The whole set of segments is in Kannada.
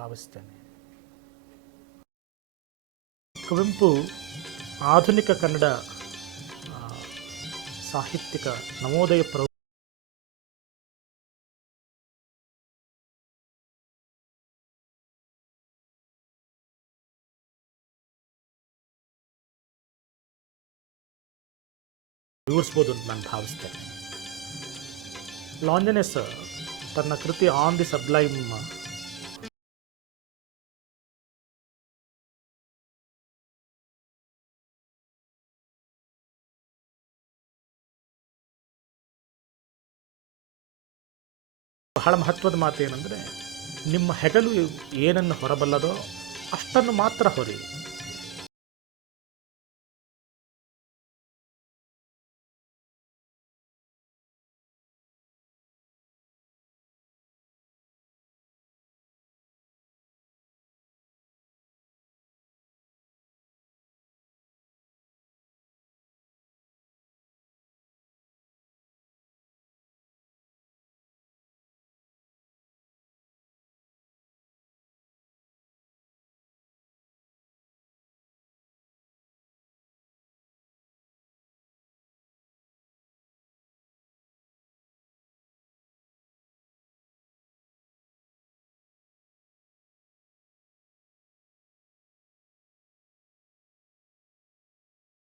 ಭಾವಿಸ್ತೇನೆ. ಕುವೆಂಪು ಆಧುನಿಕ ಕನ್ನಡ ಸಾಹಿತ್ಯಿಕ ನವೋದಯ ವಿವರಿಸ್ಬೋದು ಅಂತ ನಾನು ಭಾವಿಸ್ತೇನೆ. ಲಾಂಜನೆಸ್ ತನ್ನ ಕೃತಿ ಆನ್ ದಿ ಸಬ್ಲೈಮ್ ಬಹಳ ಮಹತ್ವದ ಮಾತು ಏನಂದರೆ, ನಿಮ್ಮ ಹೆಗಲು ಏನನ್ನು ಹೊರಬಲ್ಲದೋ ಅಷ್ಟನ್ನು ಮಾತ್ರ ಹೊರಿ.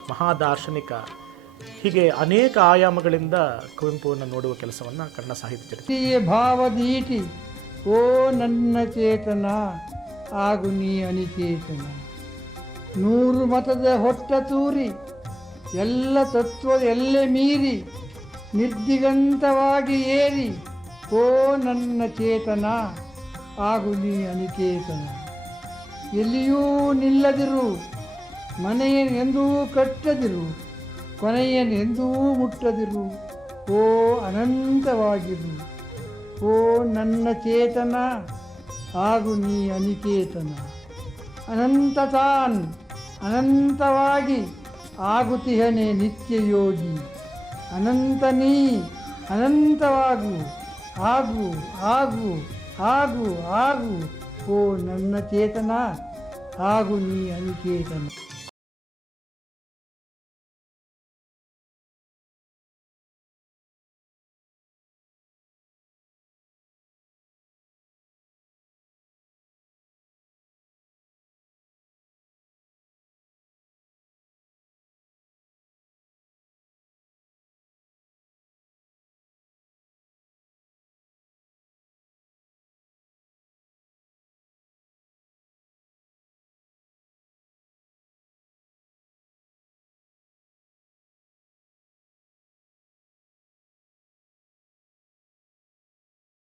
ಮಹಾದಾರ್ಶನಿಕ, ಹೀಗೆ ಅನೇಕ ಆಯಾಮಗಳಿಂದ ಕುವೆಂಪುವನ್ನು ನೋಡುವ ಕೆಲಸವನ್ನು ಕನ್ನಡ ಸಾಹಿತ್ಯ ಚರಿತ್ರೆ. ಭಾವದೀಟಿ ಓ ನನ್ನ ಚೇತನ ಆಗು ನೀ ಅನಿಚೇತನ, ನೂರು ಮತದ ಹೊಟ್ಟ ತೂರಿ ಎಲ್ಲ ತತ್ವ ಎಲ್ಲೆ ಮೀರಿ ನಿರ್ದಿಗಂತವಾಗಿ ಏರಿ ಓ ನನ್ನ ಚೇತನ ಆಗು ನೀ ಅನಿಚೇತನ, ಎಲ್ಲಿಯೂ ನಿಲ್ಲದಿರು ಮನೆಯನೆಂದೂ ಕಟ್ಟದಿರು ಕೊನೆಯನೆಂದೂ ಮುಟ್ಟದಿರು ಓ ಅನಂತವಾಗಿರು ಓ ನನ್ನ ಚೇತನ ಆಗು ನೀ ಅನಿಕೇತನ, ಅನಂತ ತಾನ್ ಅನಂತವಾಗಿ ಆಗುತ್ತಿಹನೆ ನಿತ್ಯ ಯೋಗಿ, ಅನಂತ ನೀ ಅನಂತವಾಗು ಆಗು ಆಗು ಆಗು ಆಗು ಓ ನನ್ನ ಚೇತನ ಆಗು ನೀ ಅನಿಕೇತನ.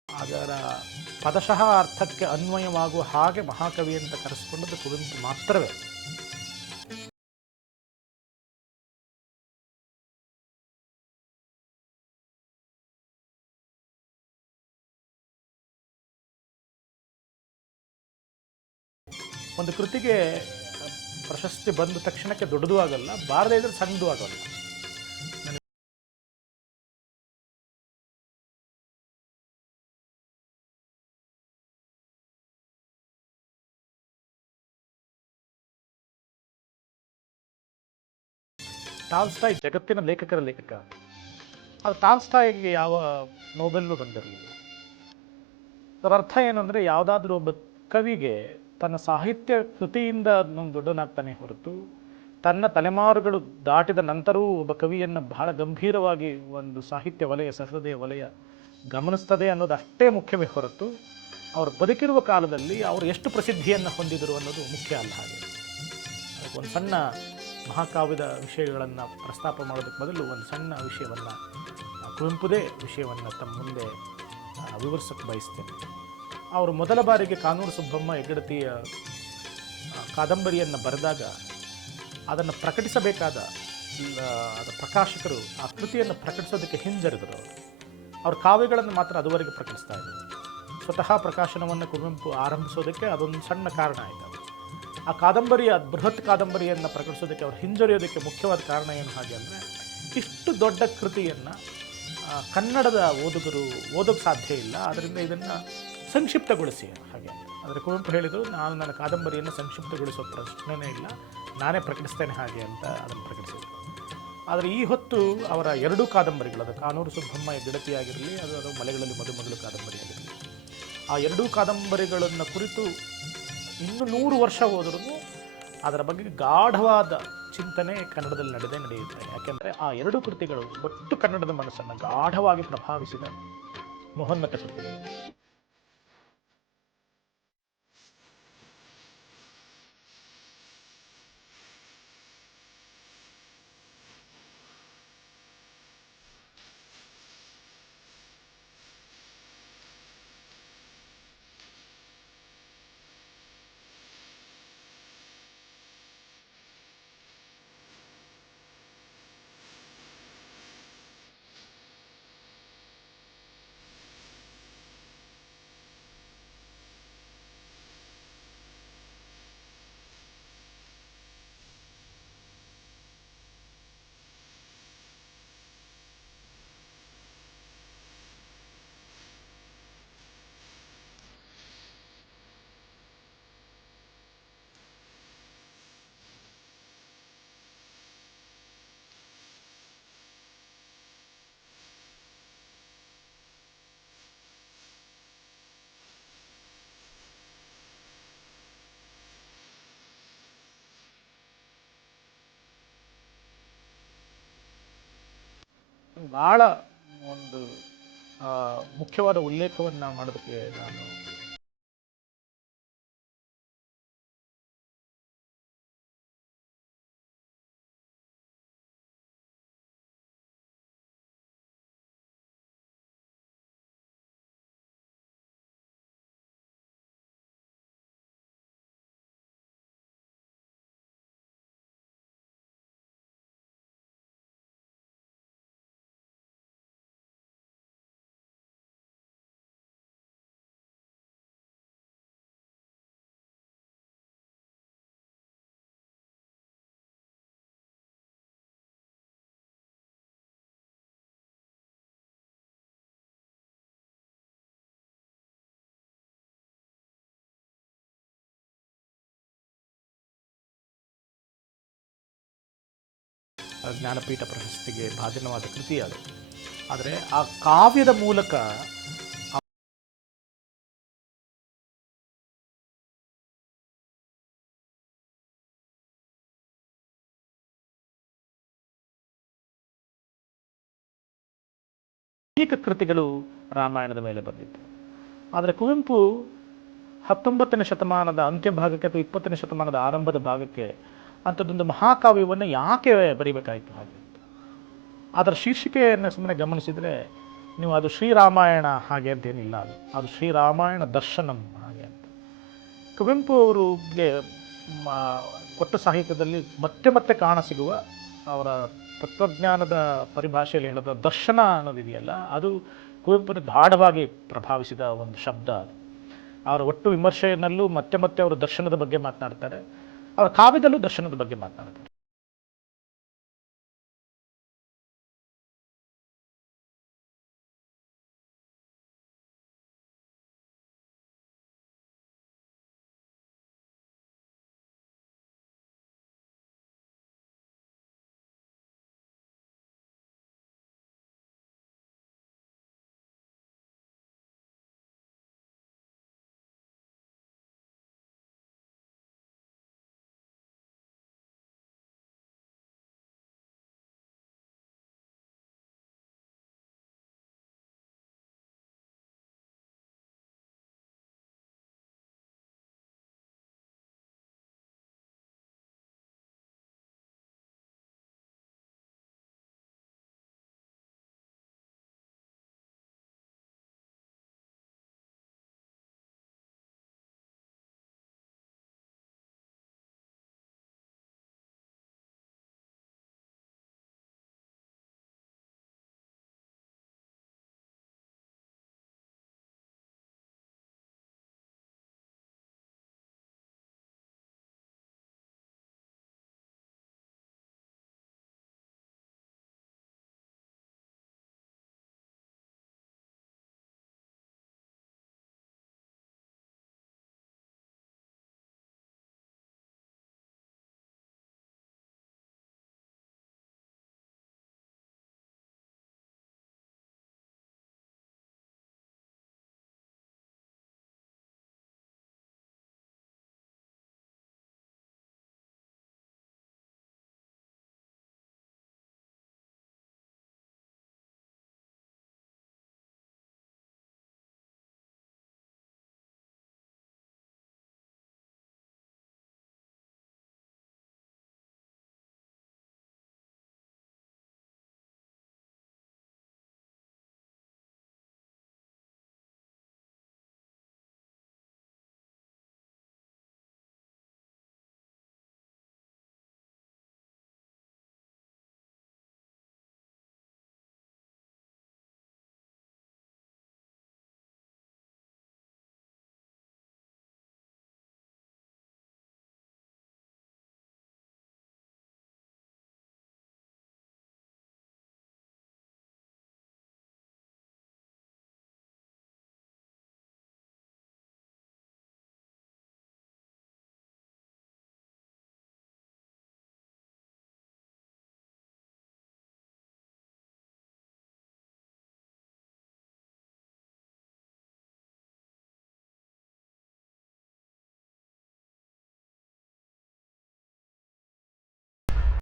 ಅದರ ಪದಶಃ ಅರ್ಥಕ್ಕೆ ಅನ್ವಯವಾಗುವ ಹಾಗೆ ಮಹಾಕವಿ ಅಂತ ಕರೆಸಿಕೊಂಡದ್ದು ಕುವೆಂಪು ಮಾತ್ರವೇ. ಒಂದು ಕೃತಿಗೆ ಪ್ರಶಸ್ತಿ ಬಂದ ತಕ್ಷಣಕ್ಕೆ ದೊಡ್ಡದು ಆಗಲ್ಲ, ಬಾರದೇ ಇದ್ರೆ ಸಣ್ಣದು ಆಗಲ್ಲ. ಟಾಲ್ಸ್ಟಾಯ್ ಜಗತ್ತಿನ ಲೇಖಕರ ಲೇಖಕ, ಅದು ಟಾಲ್ಸ್ಟಾಯ್ಗೆ ಯಾವ ನೋಬೆಲ್ಗೂ ಬಂದಿರಲಿಲ್ಲ. ಅದರ ಅರ್ಥ ಏನು ಅಂದರೆ, ಯಾವುದಾದ್ರೂ ಒಬ್ಬ ಕವಿಗೆ ತನ್ನ ಸಾಹಿತ್ಯ ಕೃತಿಯಿಂದ ದೊಡ್ಡನಾಗ್ತಾನೆ ಹೊರತು ತನ್ನ ತಲೆಮಾರುಗಳು ದಾಟಿದ ನಂತರವೂ ಒಬ್ಬ ಕವಿಯನ್ನು ಬಹಳ ಗಂಭೀರವಾಗಿ ಒಂದು ಸಾಹಿತ್ಯ ವಲಯ, ಸಹೃದಯ ವಲಯ ಗಮನಿಸ್ತದೆ ಅನ್ನೋದು ಅಷ್ಟೇ ಮುಖ್ಯವೇ ಹೊರತು ಅವರು ಬದುಕಿರುವ ಕಾಲದಲ್ಲಿ ಅವರು ಎಷ್ಟು ಪ್ರಸಿದ್ಧಿಯನ್ನು ಹೊಂದಿದರು ಅನ್ನೋದು ಮುಖ್ಯ ಅಲ್ಲ. ಹಾಗೆ ಒಂದು ಸಣ್ಣ ಮಹಾಕಾವ್ಯದ ವಿಷಯಗಳನ್ನು ಪ್ರಸ್ತಾಪ ಮಾಡೋದಕ್ಕೆ ಮೊದಲು ಒಂದು ಸಣ್ಣ ವಿಷಯವನ್ನು, ಕುವೆಂಪುದೇ ವಿಷಯವನ್ನು ತಮ್ಮ ಮುಂದೆ ವಿವರಿಸೋಕ್ಕೆ ಬಯಸ್ತೇನೆ. ಅವರು ಮೊದಲ ಬಾರಿಗೆ ಕಾನೂರು ಸುಬ್ಬಮ್ಮ ಹೆಗ್ಗಡತಿಯ ಕಾದಂಬರಿಯನ್ನು ಬರೆದಾಗ ಅದನ್ನು ಪ್ರಕಟಿಸಬೇಕಾದ ಪ್ರಕಾಶಕರು ಆ ಕೃತಿಯನ್ನು ಪ್ರಕಟಿಸೋದಕ್ಕೆ ಹಿಂಜರಿದರು. ಅವ್ರ ಕಾವ್ಯಗಳನ್ನು ಮಾತ್ರ ಅದುವರೆಗೆ ಪ್ರಕಟಿಸ್ತಾ ಇದ್ದರು. ಸ್ವತಃ ಪ್ರಕಾಶನವನ್ನು ಕುವೆಂಪು ಆರಂಭಿಸೋದಕ್ಕೆ ಅದೊಂದು ಸಣ್ಣ ಕಾರಣ ಆಯಿತು. ಆ ಕಾದಂಬರಿಯ ಬೃಹತ್ ಕಾದಂಬರಿಯನ್ನು ಪ್ರಕಟಿಸೋದಕ್ಕೆ ಅವ್ರು ಹಿಂಜರಿಯೋದಕ್ಕೆ ಮುಖ್ಯವಾದ ಕಾರಣ ಏನು ಹಾಗೆ ಅಂದರೆ, ಇಷ್ಟು ದೊಡ್ಡ ಕೃತಿಯನ್ನು ಕನ್ನಡದ ಓದುಗರು ಓದೋಕ್ಕೆ ಸಾಧ್ಯ ಇಲ್ಲ, ಆದ್ದರಿಂದ ಇದನ್ನು ಸಂಕ್ಷಿಪ್ತಗೊಳಿಸಿ ಹಾಗೆ ಅಂತ. ಆದರೆ ಕುವೆಂಪು ಹೇಳಿದರು, ನಾನು ನನ್ನ ಕಾದಂಬರಿಯನ್ನು ಸಂಕ್ಷಿಪ್ತಗೊಳಿಸೋ ಪ್ರಶ್ನೆನೇ ಇಲ್ಲ, ನಾನೇ ಪ್ರಕಟಿಸ್ತೇನೆ ಹಾಗೆ ಅಂತ ಅದನ್ನು ಪ್ರಕಟಿಸಿದರು. ಆದರೆ ಈ ಹೊತ್ತು ಅವರ ಎರಡೂ ಕಾದಂಬರಿಗಳು, ಅದು ಕಾನೂರು ಸುಬ್ಬಮ್ಮಯ್ಯ ಗೆಳತಿಯಾಗಿರಲಿ, ಅದು ಮಲೆಗಳಲ್ಲಿ ಮದುಮಗಳು ಕಾದಂಬರಿಯಾಗಿರಲಿ, ಆ ಎರಡೂ ಕಾದಂಬರಿಗಳನ್ನು ಕುರಿತು ಇನ್ನು 100 ವರ್ಷ ಹೋದರೂ ಅದರ ಬಗ್ಗೆ ಗಾಢವಾದ ಚಿಂತನೆ ಕನ್ನಡದಲ್ಲಿ ನಡೆಯುತ್ತೆ. ಯಾಕೆಂದರೆ ಆ ಎರಡೂ ಕೃತಿಗಳು ಒಟ್ಟು ಕನ್ನಡದ ಮನಸ್ಸನ್ನು ಗಾಢವಾಗಿ ಪ್ರಭಾವಿಸಿದ ಮಹೋನ್ನತ ಕೃತಿಗಳು. ಭಾಳ ಒಂದು ಮುಖ್ಯವಾದ ಉಲ್ಲೇಖವನ್ನು ಮಾಡೋದಕ್ಕೆ ನಾನು ಜ್ಞಾನಪೀಠ ಪ್ರಶಸ್ತಿಗೆ ಭಾಜನವಾದ ಕೃತಿ ಅದು. ಆದರೆ ಆ ಕಾವ್ಯದ ಮೂಲಕ ಅನೇಕ ಕೃತಿಗಳು ರಾಮಾಯಣದ ಮೇಲೆ ಬಂದಿತ್ತು. ಆದರೆ ಕುವೆಂಪು 19ನೇ ಶತಮಾನದ ಅಂತ್ಯಭಾಗಕ್ಕೆ ಅಥವಾ 20ನೇ ಶತಮಾನದ ಆರಂಭದ ಭಾಗಕ್ಕೆ ಅಂಥದ್ದೊಂದು ಮಹಾಕಾವ್ಯವನ್ನು ಯಾಕೆ ಬರೀಬೇಕಾಯಿತು ಹಾಗೆ ಅಂತ. ಅದರ ಶೀರ್ಷಿಕೆಯನ್ನು ಸುಮ್ಮನೆ ಗಮನಿಸಿದರೆ ನೀವು ಅದು ಶ್ರೀರಾಮಾಯಣ ಹಾಗೆ ಅಂತೇನಿಲ್ಲ, ಅದು ಶ್ರೀರಾಮಾಯಣ ದರ್ಶನಂ ಹಾಗೆ ಅಂತ. ಕುವೆಂಪು ಅವರಿಗೆ ಕೊಟ್ಟ ಸಾಹಿತ್ಯದಲ್ಲಿ ಮತ್ತೆ ಮತ್ತೆ ಕಾಣಸಿಗುವ ಅವರ ತತ್ವಜ್ಞಾನದ ಪರಿಭಾಷೆಯಲ್ಲಿ ಹೇಳೋದು ದರ್ಶನ ಅನ್ನೋದಿದೆಯಲ್ಲ, ಅದು ಕುವೆಂಪುನ ಗಾಢವಾಗಿ ಪ್ರಭಾವಿಸಿದ ಒಂದು ಶಬ್ದ ಅದು. ಅವರ ಒಟ್ಟು ವಿಮರ್ಶೆಯಲ್ಲೂ ಮತ್ತೆ ಮತ್ತೆ ಅವರು ದರ್ಶನದ ಬಗ್ಗೆ ಮಾತನಾಡ್ತಾರೆ, ಅವರ ಕಾವ್ಯದಲ್ಲೂ ದರ್ಶನದ ಬಗ್ಗೆ ಮಾತನಾಡ್ತಾರೆ.